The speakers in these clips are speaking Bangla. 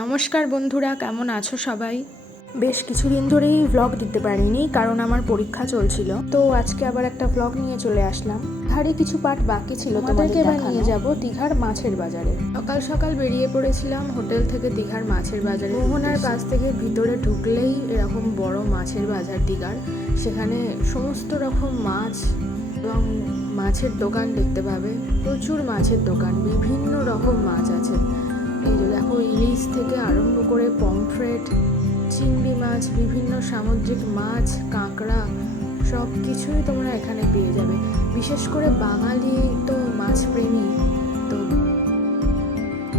নমস্কার বন্ধুরা, কেমন আছো সবাই? বেশ কিছুদিন ধরেই ভ্লগ দিতে পারিনি কারণ আমার পরীক্ষা চলছিল। তো আজকে আবার একটা ভ্লগ নিয়ে চলে আসলাম। দীঘারই কিছু পার্ট বাকি ছিল, তোমাদেরকে এবার নিয়ে যাব দীঘার মাছের বাজারে। সকাল সকাল বেরিয়ে পড়েছিলাম হোটেল থেকে দীঘার মাছের বাজারে। মোহনার কাছ থেকে ভিতরে ঢুকলেই এরকম বড় মাছের বাজার দীঘার। সেখানে সমস্ত রকম মাছ এবং মাছের দোকান দেখতে পাবে। প্রচুর মাছের দোকান, বিভিন্ন রকম মাছ আছে। এই যে দেখো, ইলিশ থেকে আরম্ভ করে পমফ্রেট, চিংড়ি মাছ, বিভিন্ন সামুদ্রিক মাছ, কাঁকড়া, সব কিছুই তোমরা এখানে পেয়ে যাবে। বিশেষ করে বাঙালি তো মাছপ্রেমী, তো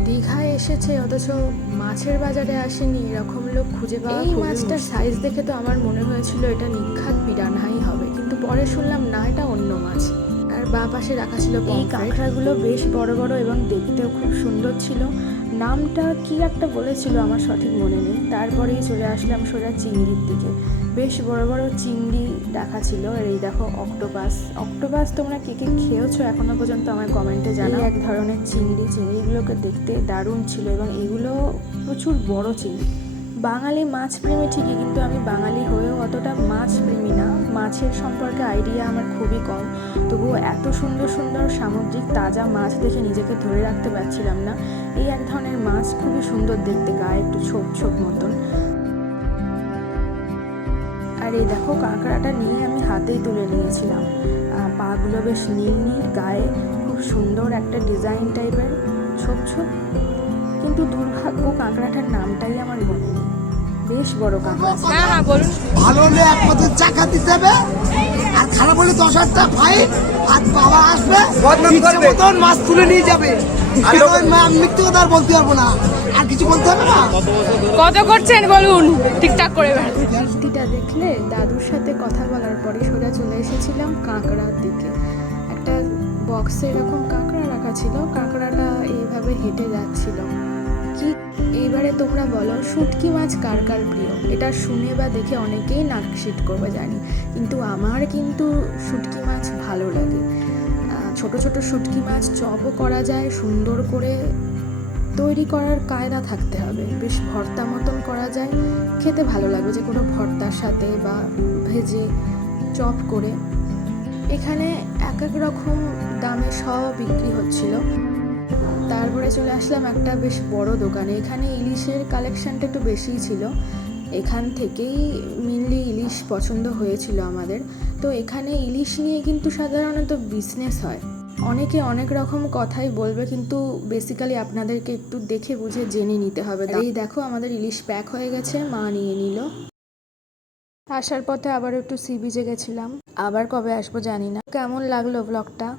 দীঘায় এসেছে অথচ মাছের বাজারে আসেনি এরকম লোক খুঁজে পাওয়া। এই মাছটার সাইজ দেখে তো আমার মনে হয়েছিল এটা নিখাত পিরানহাই হবে, কিন্তু পরে শুনলাম না, এটা অন্য মাছ। আর বাঁ পাশে রাখা ছিল এই কাঁকড়াগুলো, বেশ বড় বড় এবং দেখতেও খুব সুন্দর ছিল। নামটা কি একটা বলেছিল, আমার সঠিক মনে নেই। তারপরেই চলে আসলাম সোজা চিংড়ির দিকে। বেশ বড় বড় চিংড়ি রাখা ছিল। আর এই দেখো অক্টোপাস তোমরা কে কে খেয়েছো এখনো পর্যন্ত আমার কমেন্টে জানাও। এক ধরনের চিংড়িগুলোকে দেখতে দারুণ ছিল এবং এগুলো প্রচুর বড় চিংড়ি। বাঙালি মাছ প্রেমী ঠিকই, কিন্তু আমি বাঙালি হয়েও অতটা মাছ প্রেমী না। মাছের সম্পর্কে আইডিয়া আমার খুবই কম। তবুও এত সুন্দর সুন্দর সামুদ্রিক তাজা মাছ দেখে নিজেকে ধরে রাখতে পারছিলাম না। এই এক ধরনের মাছ খুবই সুন্দর দেখতে, গায়ে একটু ছোপ ছোপ মতন। আর এই দেখো, কাঁকড়াটা নিয়ে আমি হাতেই তুলে নিয়েছিলাম। পাগুলো বেশ নীল নীল, গায়ে খুব সুন্দর একটা ডিজাইন টাইপের ছোপ ছোপ। কিন্তু দুর্ভাগ্য কাঁকড়াটার নামটাই আমার মনে নেই। বেশ বড় কাঁকড়া। হ্যাঁ হ্যাঁ বলুন। ভালো হলে এক পথে চাকা দিতে হবে, আর খারাপ হলে 10,000 ফাইন। আর বাবা আসবে ইচ্ছে মতন মাছ তুলে নিয়ে যাবে। মৃত্যু কথা আর বলতে পারবো না, আর কিছু বলতে হবে না। কত করছেন বলুন, ঠিকঠাক করে। কিস্তিটা দেখলে দাদুর সাথে কথা বলার পরে সোজা চলে এসেছিলাম কাঁকড়ার দিকে। একটা বক্সে এরকম কাঁকড়া রাখা ছিল, কাঁকড়াটা এইভাবে হেঁটে যাচ্ছিল। কি এইবারে তোমরা বলো, শুটকি মাছ কার কার প্রিয়? এটা শুনে বা দেখে অনেকেই নাক সিট করবে জানি, কিন্তু আমার কিন্তু শুটকি মাছ ভালো লাগে। ছোট ছোট শুটকি মাছ চপও করা যায়, সুন্দর করে তৈরি করার কায়দা থাকতে হবে। বেশ ভর্তা মতন করা যায়, খেতে ভালো লাগবে যে কোনো ভর্তার সাথে বা ভেজে চপ করে। এখানে এক এক রকম দামে সব বিক্রি হচ্ছিল। তারপরে চলে আসলাম একটা বেশ বড় দোকানে। এখানে ইলিশের কালেকশানটা একটু বেশিই ছিল। এখান থেকেই মেনলি ইলিশ পছন্দ হয়েছিল আমাদের। তো এখানে ইলিশ নিয়ে কিন্তু সাধারণত বিজনেস হয়। অনেকে অনেক রকম কথাই বলবে, কিন্তু বেসিক্যালি আপনাদেরকে একটু দেখে বুঝে জেনে নিতে হবে। এই দেখো, আমাদের ইলিশ প্যাক হয়ে গেছে, মা নিয়ে নিল। আসার পথে আবার একটু সি বিচে গেছিলাম, আবার কবে আসবো জানি না। কেমন লাগলো ব্লগটা?